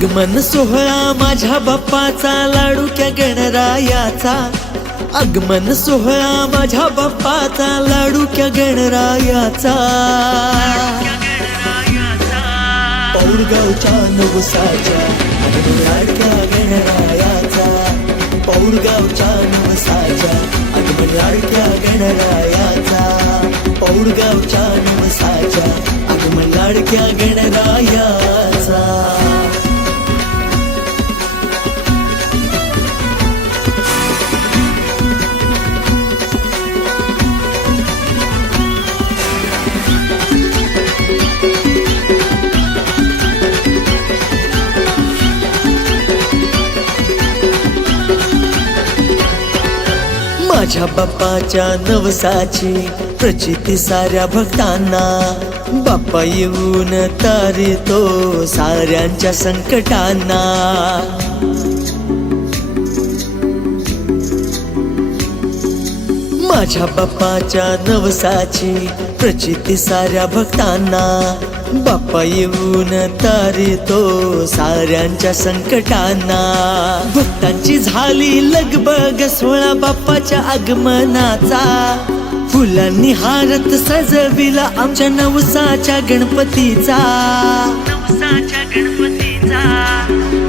आगमन सोहळा माझ्या बाप्पाचा लाडूक्या गणरायाचा, आगमन सोहळा माझ्या बाप्पाचा लाडूक्या गणरायाचा। पौळगावच्या नवसाच्या आगमन लाडक्या गणरायाचा, पौळगावच्या नवसाच्या आगमन लाडक्या गणरायाचा, पौळगावच्या नवसाच्या आगमन लाडक्या गणरायाचा। माझ्या बाप्पाच्या नवसाची प्रचिती साऱ्या भक्तांना, बाप्पा येऊन तारतो साऱ्यांच्या संकटांना। माझ्या बाप्पाच्या नवसाची प्रचिती साऱ्या भक्तांना, बाप्पा येऊन तारतो साऱ्यांच्या संकटांना। भक्तांची झाली लगबग सोहळा बाप्पाच्या आगमनाचा, फुलांनी हारत सजविला आमच्या नवसाच्या गणपतीचा।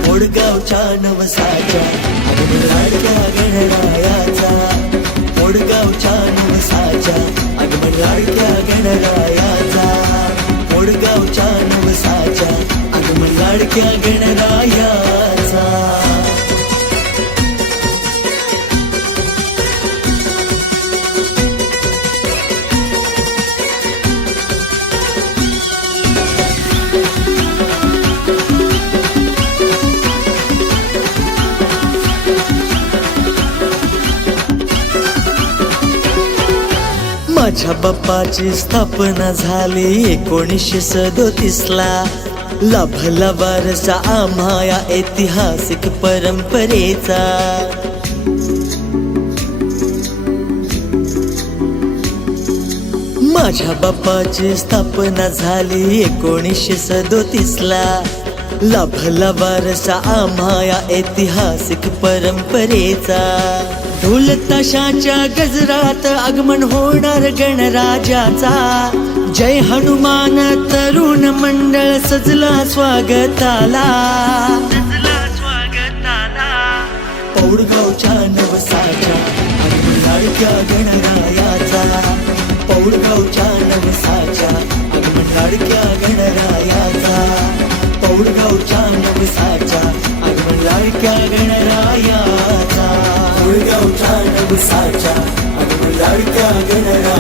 पौळगावच्या नवसाच्या आगमन लाडक्या गणरायाचा, पौळगावच्या नवसाच्या आगमन लाडक्या गणरायाचा, पौळगावच्या नवसाच्या आगमन लाडक्या गणरायाचा। माझ्या बाप्पाची स्थापना झाली 1937 ला, लाभला वारसा आम्हा या ऐतिहासिक परंपरेचा। माझ्या बाप्पाची स्थापना झाली 1937 ला, लाभला वारसा आम्हा या ऐतिहासिक परंपरेचा। ढोल ताशाच्या गजरात आगमन होणार गणराजाचा, जय हनुमान तरुण मंडळ सजला स्वागताला। पौळगावच्या नवसाच्या आगमन लाडक्या गणरायाचा, पौळगावच्या नवसाच्या आगमन लाडक्या गणरायाचा, पौळगावच्या नवसाच्या आगमन लाडक्या गणरायाचा, पौळगावच्या नवसाच्या आगमन लाडक्या गणरायाचा।